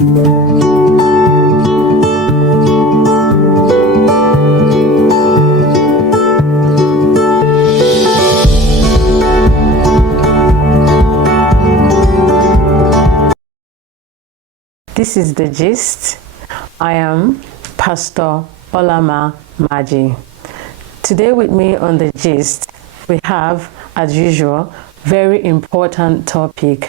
This is the gist. I am Pastor Olama Maji. Today with me on the gist, we have, as usual, very important topic.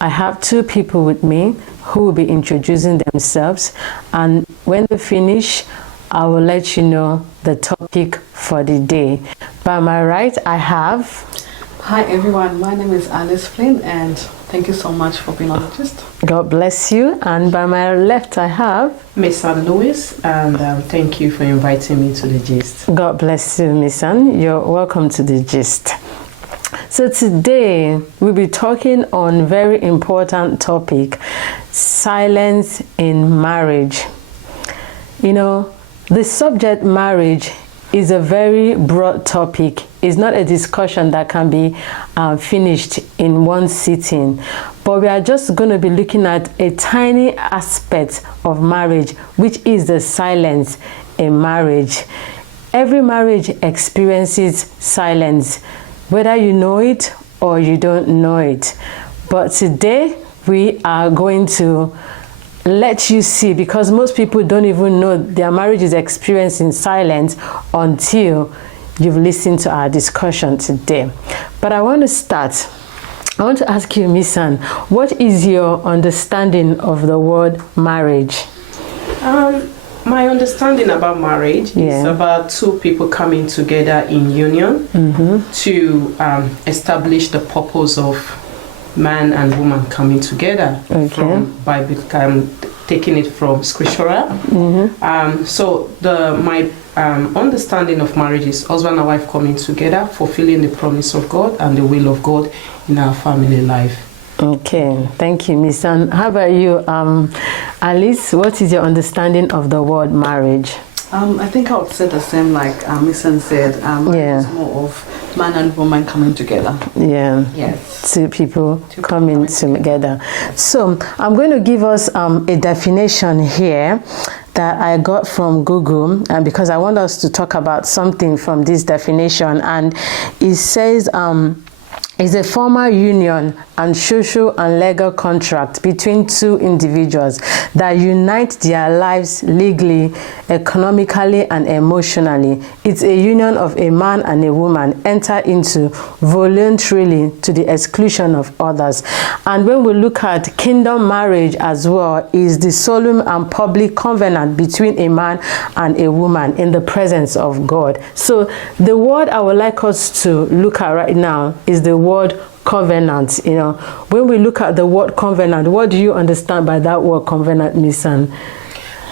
I have two people with me who will be introducing themselves, and when they finish, I will let you know the topic for the day. By my right, I have... Hi everyone, my name is Alice Flynn, and thank you so much for being on the gist. God bless you. And by my left, I have Miss Ann Lewis, and thank you for inviting me to the gist. God bless you, Miss Ann. You're welcome to the gist. So today we'll be talking on very important topic: silence in marriage. You know, the subject marriage is a very broad topic. It's not a discussion that can be finished in one sitting, but we are just going to be looking at a tiny aspect of marriage, which is the silence in marriage. Every marriage experiences silence, whether you know it or you don't know it. But today we are going to let you see, because most people don't even know their marriage is experiencing silence until you've listened to our discussion today. But I want to ask you, Miss Ann, what is your understanding of the word marriage? My understanding about marriage is about two people coming together in union to establish the purpose of man and woman coming together. From Bible, taking it from scriptural. So my understanding of marriage is husband and wife coming together, fulfilling the promise of God and the will of God in our family life. Okay, thank you, Miss Ann. How about you, Alice? What is your understanding of the word marriage? I think I would say the same, like Miss Ann said. It's more of man and woman coming together. Yes. Two people coming together. So I'm going to give us a definition here that I got from Google, and because I want us to talk about something from this definition, and it says is a formal union and social and legal contract between two individuals that unite their lives legally, economically, and emotionally. It's a union of a man and a woman enter into voluntarily to the exclusion of others. And when we look at kingdom marriage as well, is the solemn and public covenant between a man and a woman in the presence of God. So the word I would like us to look at right now is the word covenant. You know, when we look at the word covenant, what do you understand by that word covenant, Miss Ann?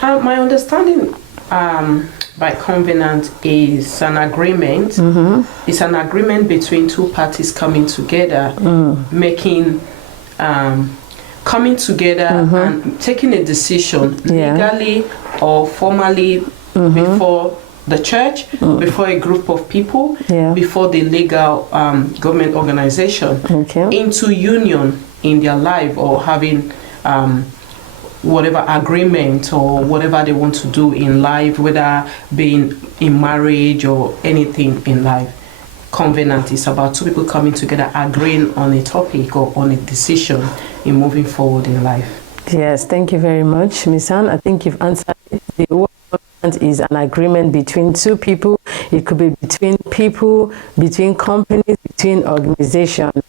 My understanding by covenant is an agreement. It's an agreement between two parties coming together, coming together and taking a decision legally or formally before the church, before a group of people, before the legal government organization, into union in their life, or having whatever agreement or whatever they want to do in life, whether being in marriage or anything in life. Covenant is about two people coming together, agreeing on a topic or on a decision in moving forward in life. Yes, thank you very much, Miss Ann. I think you've answered it. The word covenant is an agreement between two people. It could be between people, between companies, between organizations.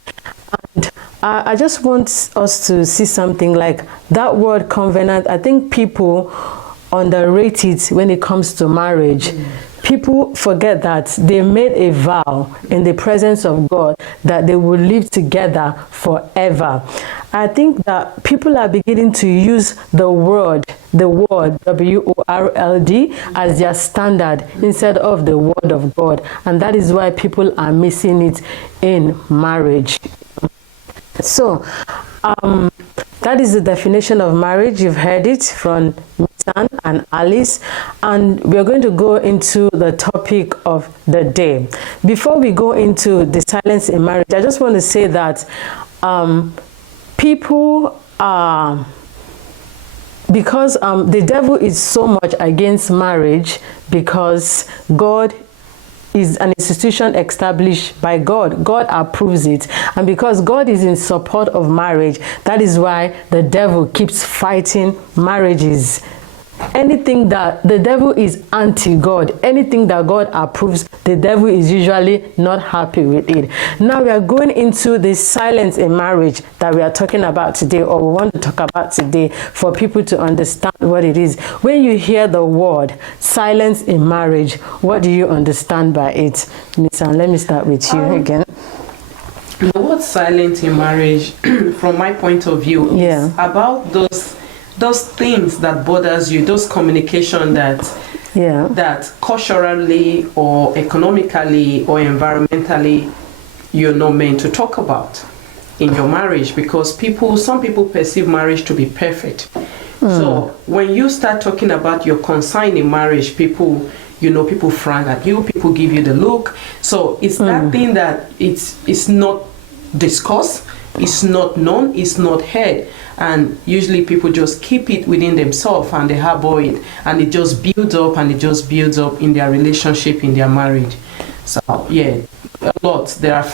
And I just want us to see something like that word covenant. I think people underrate it when it comes to marriage. People forget that they made a vow in the presence of God that they will live together forever. I think that people are beginning to use the word W-O-R-L-D as their standard instead of the word of God. And that is why people are missing it in marriage. So, that is the definition of marriage. You've heard it from Miss Ann and Alice, and we're going to go into the topic of the day. Before we go into the silence in marriage, I just want to say that people are because the devil is so much against marriage, because God is an institution established by God. God approves it. And because God is in support of marriage, that is why the devil keeps fighting marriages. Anything that the devil is anti-God, anything that God approves, the devil is usually not happy with it. Now we are going into the silence in marriage that we are talking about today, or we want to talk about today, for people to understand what it is. When you hear the word silence in marriage, what do you understand by it? Miss Anne, let me start with you again. The word silence in marriage, from my point of view, is about those things that bothers you, those communication that culturally or economically or environmentally you're not meant to talk about in your marriage, because some people perceive marriage to be perfect. So when you start talking about your concern in marriage, people frown at you, people give you the look. So it's that thing that it's not discussed, it's not known, it's not heard. And usually people just keep it within themselves and they harbor it, and it just builds up and it just builds up in their relationship, in their marriage. So yeah, a lot. There are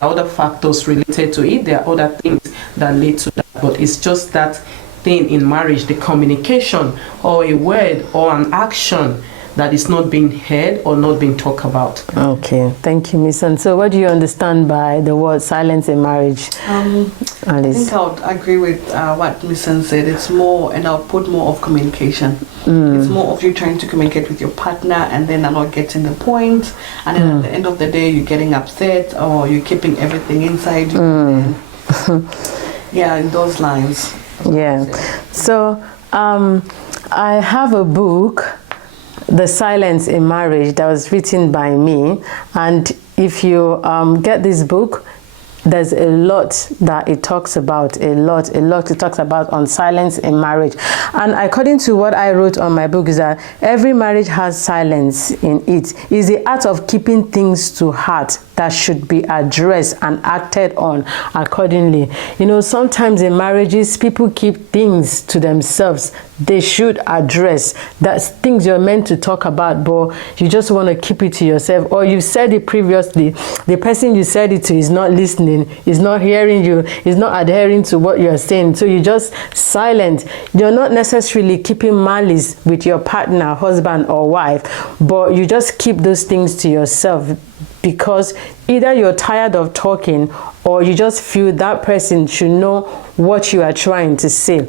other factors related to it. There are other things that lead to that, but it's just that thing in marriage, the communication or a word or an action that is not being heard or not being talked about. Okay, thank you, Miss Anne. So what do you understand by the word silence in marriage? Alice? I think I would agree with what Miss Anne said. It's more, and I'll put more of communication. It's more of you trying to communicate with your partner and then not getting the point, and then at the end of the day you're getting upset, or you're keeping everything inside you. In those lines. Yeah. So I have a book, The Silence in Marriage, that was written by me, and if you get this book, there's a lot that it talks about, a lot it talks about on silence in marriage. And according to what I wrote on my book, is that every marriage has silence in it. It's the art of keeping things to heart that should be addressed and acted on accordingly. Sometimes in marriages, people keep things to themselves. They should address. That's things you're meant to talk about, but you just want to keep it to yourself, or you said it previously. The person you said it to is not listening, is not hearing you, is not adhering to what you're saying. So you're just silent. You're not necessarily keeping malice with your partner, husband or wife, but you just keep those things to yourself, because either you're tired of talking or you just feel that person should know what you are trying to say.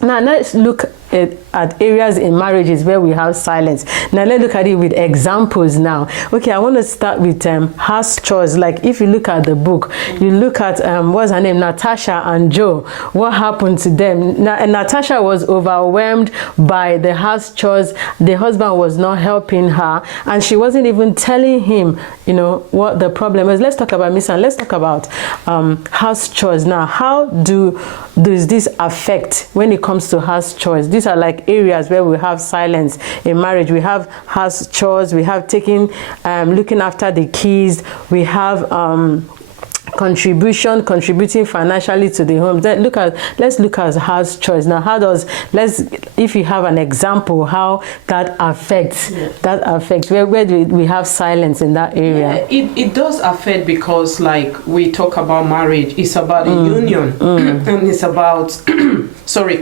Now let's look at areas in marriages where we have silence. Now let's look at it with examples now. Okay, I want to start with house chores. Like if you look at the book, you look at what's her name, Natasha and Joe. What happened to them? Natasha was overwhelmed by the house chores. The husband was not helping her, and she wasn't even telling him, what the problem is. Let's talk about Miss Anne. Let's talk about house chores now. How does this affect when it comes to house chores? These are like areas where we have silence in marriage. We have house chores, we have looking after the kids, we have contributing financially to the home. Let's look at house chores now. If you have an example how that affects where do we have silence in that area? It does affect, because like we talk about marriage, it's about a union and it's about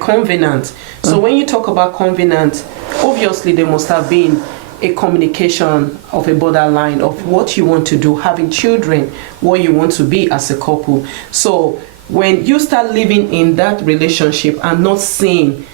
covenant. So when you talk about covenant, obviously there must have been a communication of a borderline of what you want to do, having children, what you want to be as a couple. So when you start living in that relationship and not seeing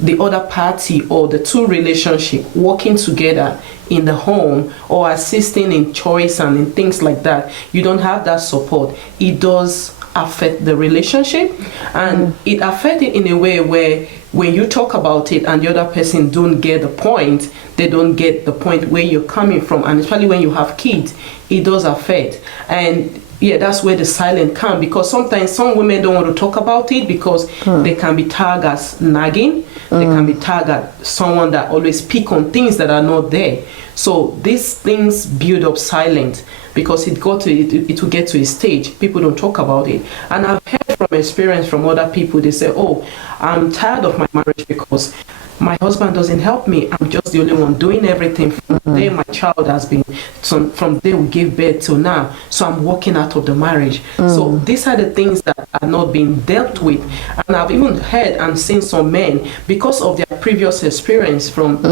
the other party or the two relationship working together in the home or assisting in choice and in things like that, you don't have that support. It does affect the relationship, and it affects it in a way where when you talk about it and the other person don't get the point, they don't get the point where you're coming from, and especially when you have kids, it does affect. And that's where the silence comes, because sometimes some women don't want to talk about it because they can be tagged as nagging, they can be tagged as someone that always pick on things that are not there. So these things build up silence, because it will get to a stage people don't talk about it. And I've heard from experience from other people. They say, oh, I'm tired of my marriage because my husband doesn't help me. I'm just the only one doing everything from the day my child has been, from the day we gave birth till now. So I'm walking out of the marriage. So these are the things that are not being dealt with. And I've even heard and seen some men, because of their previous experience from,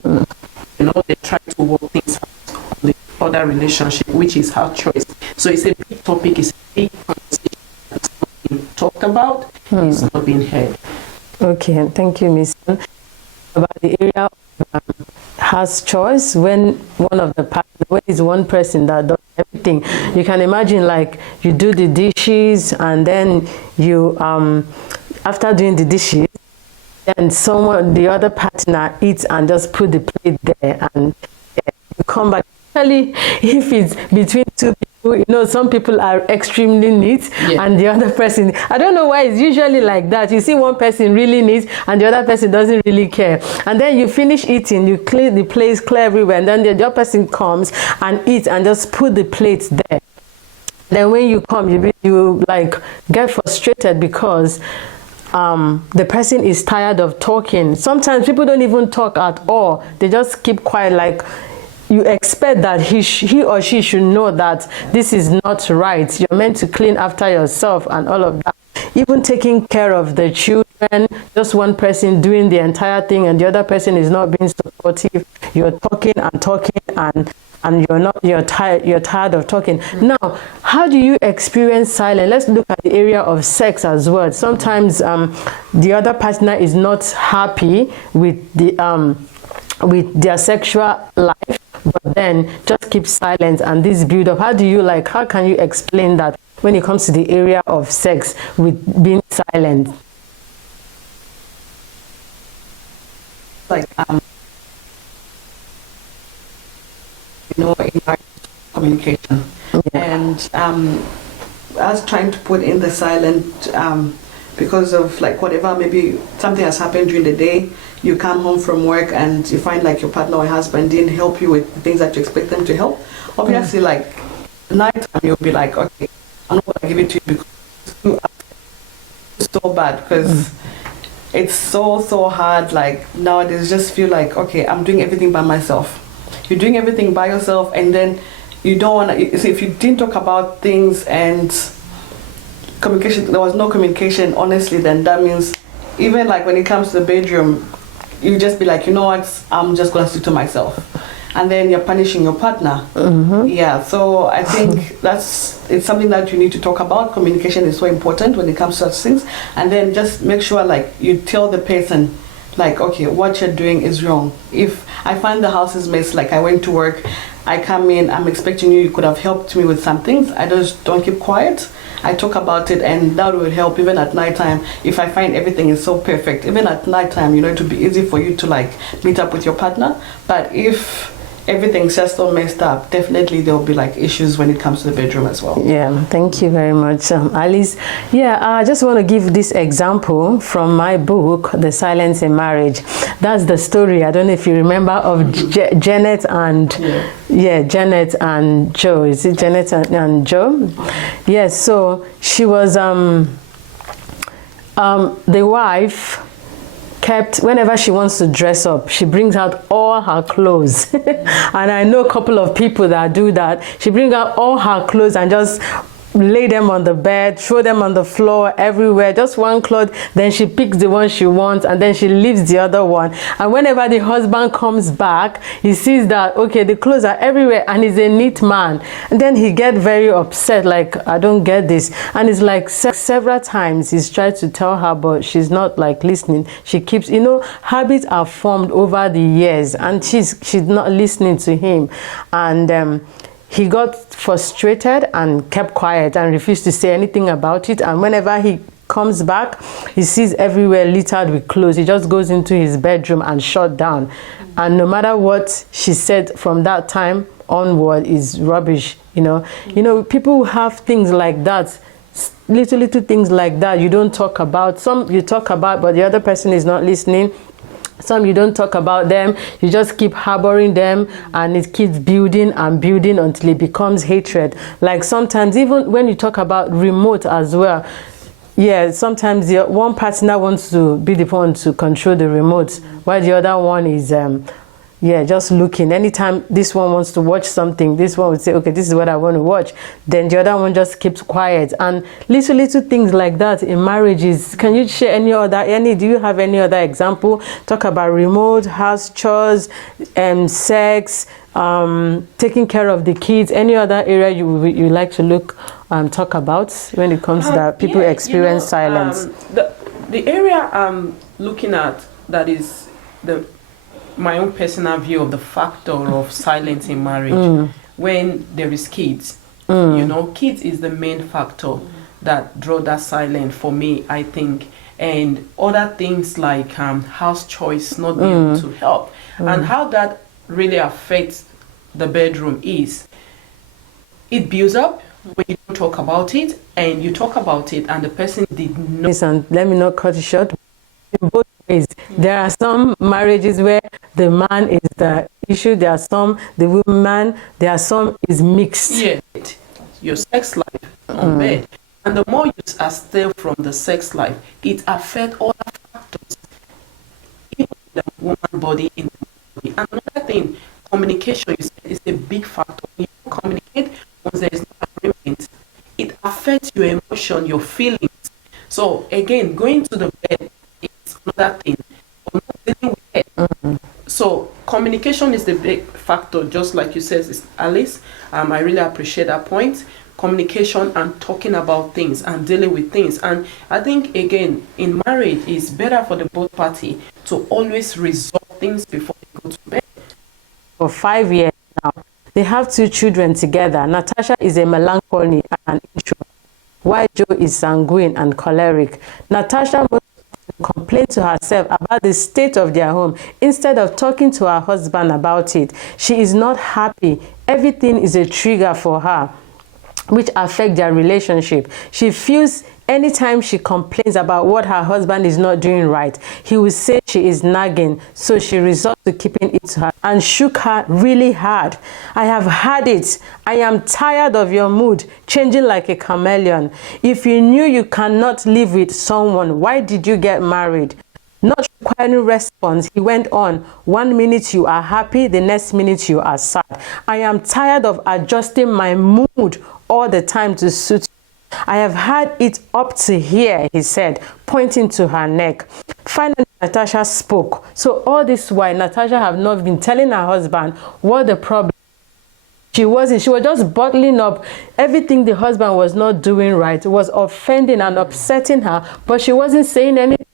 they try to work things out on the other relationship, which is her choice. So it's a big topic, it's a big conversation that's not being talked about, it's not being heard. Okay, thank you, Miss. About the area has choice, when one of the partners, when it's one person that does everything, you can imagine like you do the dishes and then you after doing the dishes, then the other partner eats and just put the plate there, and you come back. Especially if it's between two people, some people are extremely neat, and the other person, I don't know why it's usually like that. You see one person really neat and the other person doesn't really care, and then you finish eating, you clean the place, clear everywhere, and then the other person comes and eats and just put the plates there. Then when you come, you like get frustrated because the person is tired of talking. Sometimes people don't even talk at all, they just keep quiet. Like, you expect that he or she should know that this is not right. You're meant to clean after yourself and all of that. Even taking care of the children, just one person doing the entire thing and the other person is not being supportive. You're talking and talking and you're tired of talking. Now, how do you experience silence? Let's look at the area of sex as well. Sometimes the other partner is not happy with with their sexual life, but then just keep silent and this build up. How can you explain that when it comes to the area of sex with being silent? Like in our communication, and us trying to put in the silent because of like whatever, maybe something has happened during the day. You come home from work and you find like your partner or husband didn't help you with the things that you expect them to help. Obviously, like night time, you'll be like, okay, I'm not gonna give it to you because it's so bad, because it's so hard. Like nowadays, just feel like, okay, I'm doing everything by myself. You're doing everything by yourself, and then you don't want to. So if you didn't talk about things and communication, there was no communication, honestly, then that means even like when it comes to the bedroom, you just be like, you know what, I'm just gonna stick to myself, and then you're punishing your partner. Yeah, so I think it's something that you need to talk about. Communication is so important when it comes to such things, and then just make sure like you tell the person like, okay, what you're doing is wrong. If I find the house is mess, like I went to work, I come in, I'm expecting you could have helped me with some things. I just don't keep quiet. I talk about it, and that will help even at nighttime. If I find everything is so perfect, even at nighttime, it will be easy for you to like meet up with your partner. But if everything's just so messed up, definitely there will be like issues when it comes to the bedroom as well. Yeah, thank you very much, Alice. Yeah, I just want to give this example from my book, The Silence in Marriage. That's the story, I don't know if you remember, of Janet and Janet and Joe. Is it Janet and Joe? Yes, so she was the wife kept, whenever she wants to dress up, she brings out all her clothes. And I know a couple of people that do that. She brings out all her clothes and just lay them on the bed, throw them on the floor, everywhere, just one cloth. Then she picks the one she wants and then she leaves the other one. And whenever the husband comes back, he sees that, okay, the clothes are everywhere and he's a neat man. And then he gets very upset, like, I don't get this. And it's like several times he's tried to tell her, but she's not like listening. She keeps, habits are formed over the years and she's not listening to him. And he got frustrated and kept quiet and refused to say anything about it. And whenever he comes back, he sees everywhere littered with clothes. He just goes into his bedroom and shut down. And no matter what she said from that time onward is rubbish. People who have things like that, little things like that, you don't talk about. Some you talk about, but the other person is not listening. Some you don't talk about them, you just keep harboring them, and it keeps building and building until it becomes hatred. Like sometimes even when you talk about remote as well, Yeah, sometimes the one partner wants to be the one to control the remote, while the other one is just looking. Anytime this one wants to watch something, this one would say, okay, this is what I want to watch. Then the other one just keeps quiet. And little things like that in marriages. Can you share do you have any other example? Talk about remote, house chores, sex, taking care of the kids. Any other area you like to talk about when it comes to that people experience silence? The area I'm looking at, that is my own personal view of the factor of silence in marriage, when there is kids. Kids is the main factor that draw that silence for me, I think. And other things like house choice not being able to help. And how that really affects the bedroom is, it builds up when you don't talk about it, and you talk about it and the person did not. Listen, let me not cut it short. In both ways, there are some marriages where the man is the issue, there are some the woman, there are some is mixed. Yeah, your sex life on bed, and the more you are still from the sex life, it affects other factors in the woman body, in the body. And another thing, communication is a big factor. When you communicate, once there is no agreement, it affects your emotion, your feelings. So again, going to the bed is another thing. Or not dealing with it. So communication is the big factor, just like you said, Alice. I really appreciate that point. Communication and talking about things and dealing with things. And I think again, in marriage, it's better for the both party to always resolve things before they go to bed. For 5 years now, they have 2 children together. Natasha is a melancholy and introvert, while Joe is sanguine and choleric. Natasha must complain to herself about the state of their home instead of talking to her husband about it. She is not happy. Everything is a trigger for her, which affects their relationship. She feels anytime she complains about what her husband is not doing right, he will say she is nagging, so she resorts to keeping it to her and shook her really hard. I have had it. I am tired of your mood, changing like a chameleon. If you knew you cannot live with someone, why did you get married? Not requiring response, he went on. 1 minute you are happy, the next minute you are sad. I am tired of adjusting my mood all the time to suit you. I have had it up to here, he said, pointing to her neck. Finally, Natasha spoke. So all this while, Natasha have not been telling her husband what the problem. She was just bottling up everything the husband was not doing right. It was offending and upsetting her, but she wasn't saying anything.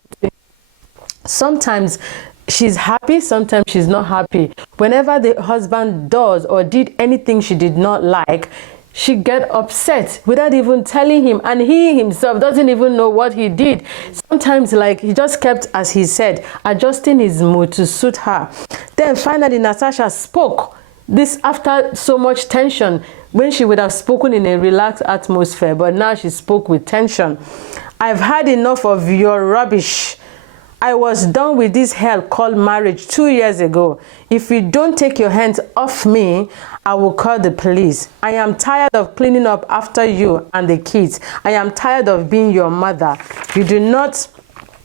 Sometimes she's happy, sometimes she's not happy. Whenever the husband does or did anything she did not like, she get upset without even telling him, and he himself doesn't even know what he did. Sometimes, like, he just kept, as he said, adjusting his mood to suit her. Then finally Natasha spoke. This after so much tension, when she would have spoken in a relaxed atmosphere, but now she spoke with tension. I've had enough of your rubbish. I was done with this hell called marriage 2 years ago. If you don't take your hands off me, I will call the police. I am tired of cleaning up after you and the kids. I am tired of being your mother. You do not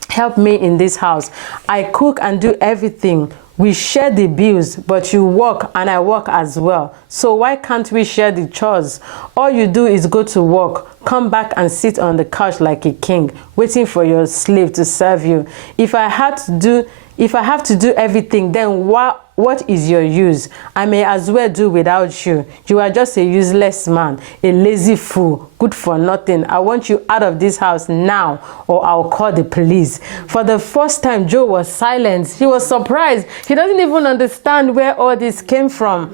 help me in this house. I cook and do everything. We share the bills, but you work and I work as well. So why can't we share the chores? All you do is go to work, come back and sit on the couch like a king, waiting for your slave to serve you. If I have to do everything, then what is your use? I may as well do without you. You are just a useless man, a lazy fool, good for nothing. I want you out of this house now, or I'll call the police. For the first time, Joe was silent. He was surprised. He doesn't even understand where all this came from.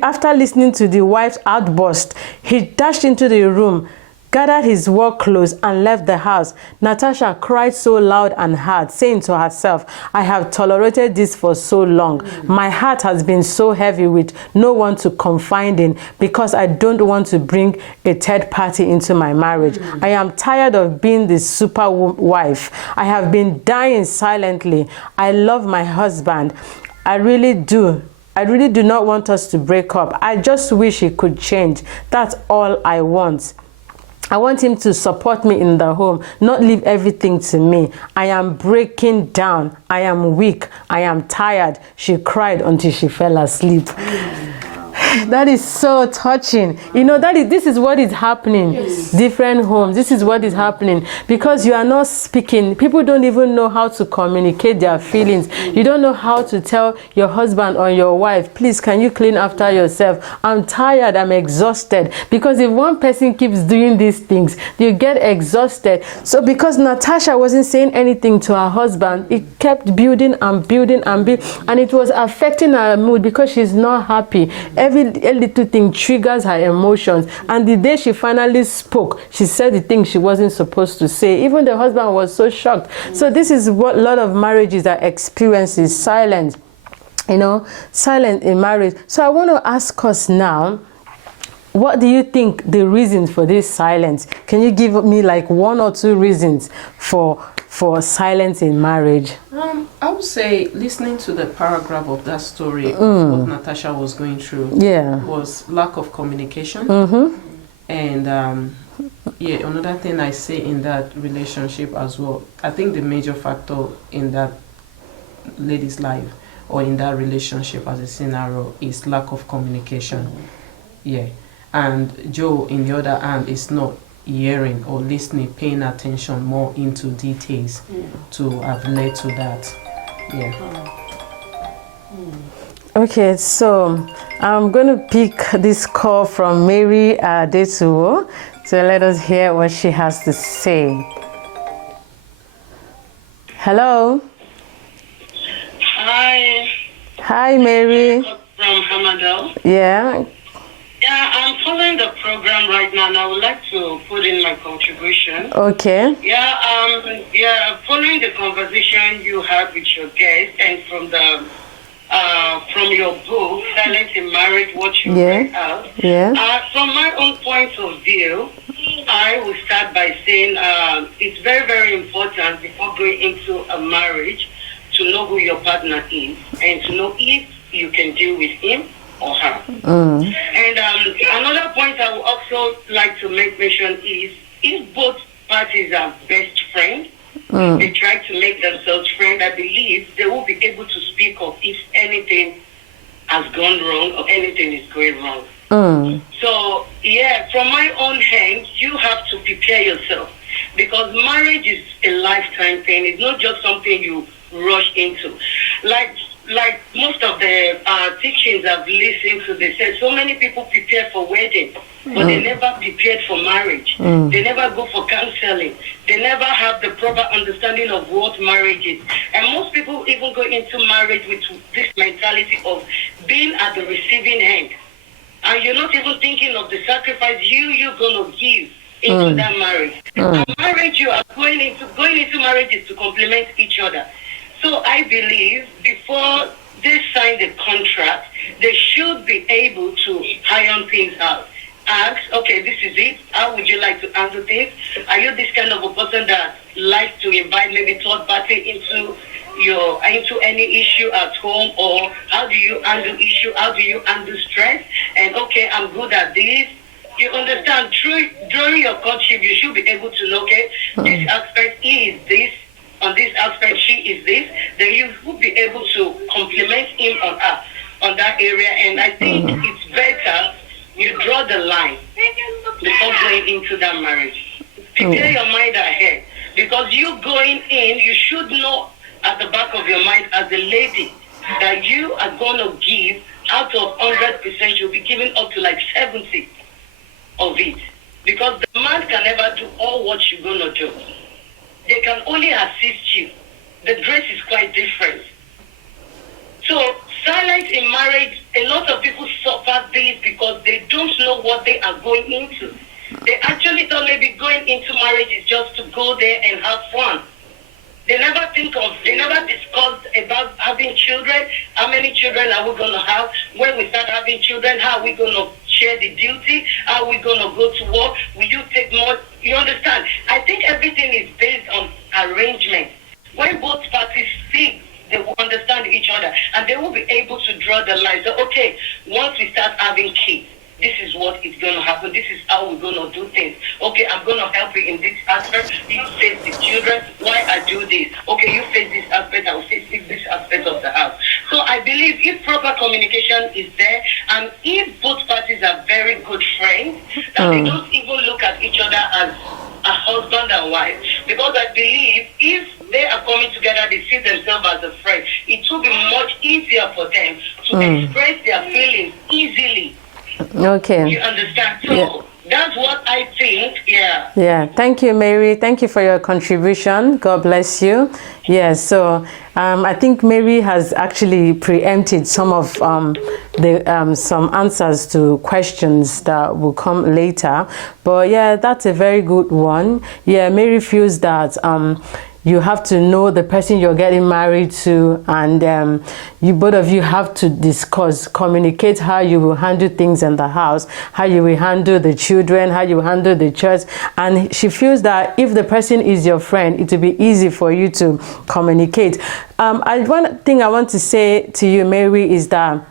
After listening to the wife's outburst, he dashed into the room, gathered his work clothes and left the house. Natasha cried so loud and hard, saying to herself, I have tolerated this for so long. My heart has been so heavy with no one to confide in because I don't want to bring a third party into my marriage. I am tired of being the super wife. I have been dying silently. I love my husband. I really do. I really do not want us to break up. I just wish he could change. That's all I want. I want him to support me in the home, not leave everything to me. I am breaking down. I am weak. I am tired. She cried until she fell asleep. That is so touching. You know, this is what is happening. Yes. Different homes. This is what is happening. Because you are not speaking. People don't even know how to communicate their feelings. You don't know how to tell your husband or your wife, please, can you clean after yourself? I'm tired. I'm exhausted. Because if one person keeps doing these things, you get exhausted. So because Natasha wasn't saying anything to her husband, it kept building and building and building. And it was affecting her mood because she's not happy. Every little thing triggers her emotions, and the day she finally spoke, she said the thing she wasn't supposed to say. Even the husband was so shocked. So this is what a lot of marriages are experiencing: silence, you know, silence in marriage. So I want to ask us now, what do you think the reasons for this silence? Can you give me like 1 or 2 reasons for silence in marriage? I would say listening to the paragraph of that story of what Natasha was going through was lack of communication. And another thing I say in that relationship as well, I think the major factor in that lady's life or in that relationship as a scenario is lack of communication. And Joe, in the other hand, is not hearing or listening, paying attention more into details to have led to that. Okay, so I'm going to pick this call from Mary Detuo. So let us hear what she has to say. Hello. Hi. Hi, Mary. From Hamadel. Yeah. Yeah, I'm following the program right now, and I would like to put in my contribution. Okay. Following the conversation you had with your guest, and from your book, Silence in Marriage, what you read out. From my own point of view, I will start by saying it's very, very important before going into a marriage to know who your partner is and to know if you can deal with him or her. And another point I would also like to make mention is if both parties are best friends, they try to make themselves friends, I believe they will be able to speak of if anything has gone wrong or anything is going wrong. So, from my own hand, you have to prepare yourself because marriage is a lifetime thing. It's not just something you rush into. Like most of the teachings I've listened to, they say so many people prepare for wedding, but they never prepared for marriage. They never go for counseling. They never have the proper understanding of what marriage is. And most people even go into marriage with this mentality of being at the receiving end. And you're not even thinking of the sacrifice you're going to give into that marriage. And marriage, you are going into marriage is to complement each other. So I believe before they sign the contract, they should be able to iron things out. Ask, okay, this is it. How would you like to handle things? Are you this kind of a person that likes to invite maybe third party into any issue at home, or how do you handle issue? How do you handle stress? And okay, I'm good at this. You understand? During your courtship, you should be able to know, okay, this aspect he is this. On this aspect, she is this, then you will be able to compliment him on her on that area. And I think it's better you draw the line before going into that marriage. Prepare your mind ahead, because you going in, you should know at the back of your mind as a lady that you are going to give out of 100%, you'll be giving up to like 70 of it, because the man can never do all what you're going to do. They can only assist you. The grace is quite different. So, silence in marriage, a lot of people suffer this because they don't know what they are going into. They actually thought maybe going into marriage is just to go there and have fun. They never discuss about having children. How many children are we going to have? When we start having children, how are we going to share the duty? How are we going to go to work? Will you take more? You understand? I think everything is based on arrangement. When both parties speak, they will understand each other and they will be able to draw the line. So, okay, once we start having kids, this is what is going to happen. This is how we're going to do things. Okay, I'm going to help you in this aspect. You face the children. Why I do this? Okay, you face this aspect. I will face this aspect of the house. So I believe if proper communication is there, and if both parties are very good friends, that they don't even look at each other as a husband and wife, because I believe if they are coming together, they see themselves as a friend, it will be much easier for them to express their feelings easily. Okay. You understand? So that's what I think. Yeah. Yeah. Thank you, Mary. Thank you for your contribution. God bless you. Yeah. So I think Mary has actually preempted some of some answers to questions that will come later. But yeah, that's a very good one. Yeah, Mary feels that you have to know the person you're getting married to, and you both of you have to discuss, communicate how you will handle things in the house, how you will handle the children, how you will handle the church. And she feels that if the person is your friend, it will be easy for you to communicate. One thing I want to say to you, Mary, is that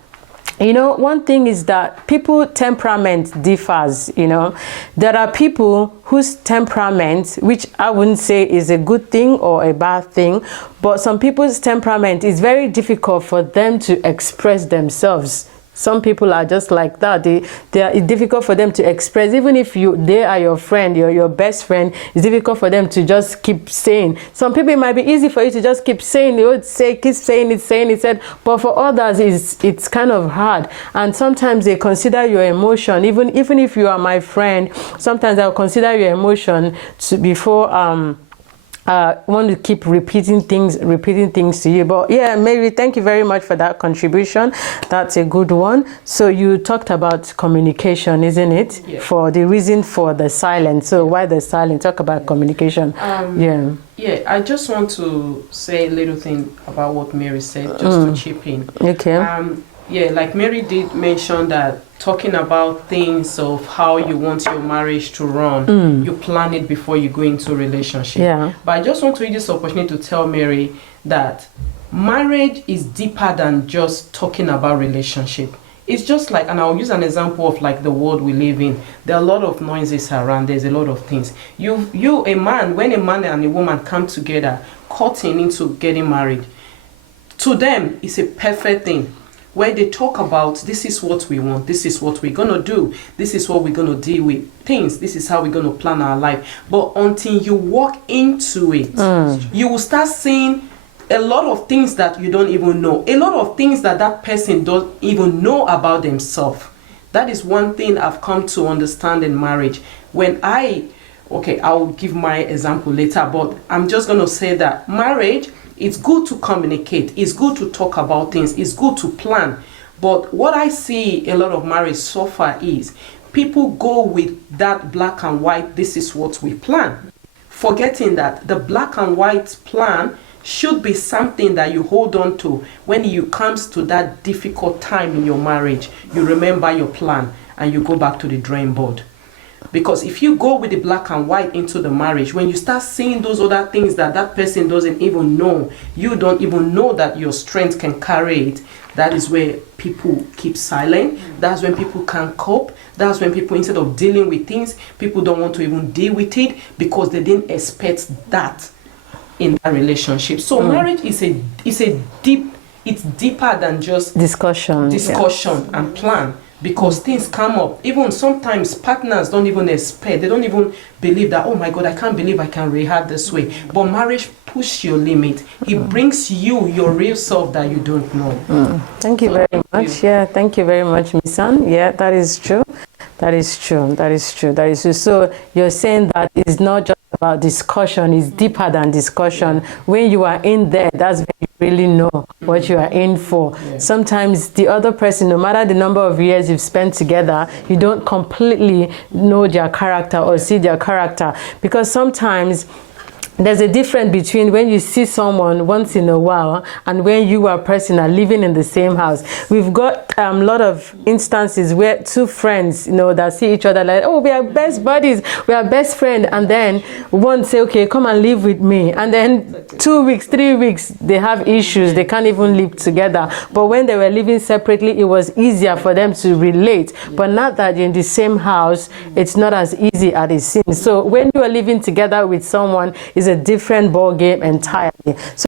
one thing is that people temperament differs. There are people whose temperament, which I wouldn't say is a good thing or a bad thing, but some people's temperament is very difficult for them to express themselves. Some people are just like that. It's difficult for them to express. Even if they are your friend, your best friend, it's difficult for them to just keep saying. Some people, it might be easy for you to just keep saying. They would keep saying it. But for others, it's kind of hard. And sometimes they consider your emotion. Even if you are my friend, sometimes I'll consider your emotion before want to keep repeating things to you. But yeah, Mary, thank you very much for that contribution. That's a good one. So you talked about communication, isn't it? Yeah. For the reason for the silence. So why the silence? Talk about communication. Yeah, I just want to say a little thing about what Mary said, just to chip in. Okay. Like Mary did mention that talking about things of how you want your marriage to run, you plan it before you go into a relationship. Yeah. But I just want to use this opportunity to tell Mary that marriage is deeper than just talking about relationship. It's just like, and I'll use an example of like the world we live in. There are a lot of noises around. There's a lot of things. A man, when a man and a woman come together, courting into getting married, to them, it's a perfect thing. Where they talk about, this is what we want, this is what we're going to do, this is what we're going to deal with things, this is how we're going to plan our life. But until you walk into it, you will start seeing a lot of things that you don't even know, a lot of things that person don't even know about themselves. That is one thing I've come to understand in marriage. I'll give my example later, but I'm just going to say that marriage, it's good to communicate. It's good to talk about things. It's good to plan. But what I see a lot of marriage so far is people go with that black and white, this is what we plan. Forgetting that the black and white plan should be something that you hold on to when it comes to that difficult time in your marriage. You remember your plan and you go back to the drawing board. Because if you go with the black and white into the marriage, when you start seeing those other things that person doesn't even know, you don't even know that your strength can carry it, that is where people keep silent. That's when people can't cope. That's when people, instead of dealing with things, people don't want to even deal with it because they didn't expect that in that relationship. So marriage is it's deeper than just discussion and plan. Because things come up. Even sometimes partners don't even expect. They don't even believe that, oh my God, I can't believe I can react this way. But marriage pushes your limit. It brings you your real self that you don't know. Thank you very much. Yeah, thank you very much, Miss Ann. Yeah, that is true. That is true. So you're saying that it's not just about discussion, it's deeper than discussion. When you are in there, that's when you really know what you are in for. Sometimes the other person, no matter the number of years you've spent together, you don't completely know their character or see their character. Because sometimes there's a difference between when you see someone once in a while and when you are personal living in the same house. We've got a lot of instances where two friends, that see each other like, oh, we are best buddies, we are best friends, and then one say, okay, come and live with me, and then 2 weeks, 3 weeks, they have issues, they can't even live together. But when they were living separately, it was easier for them to relate. But now that you're in the same house, it's not as easy as it seems. So when you are living together with someone, it's a different ball game entirely. So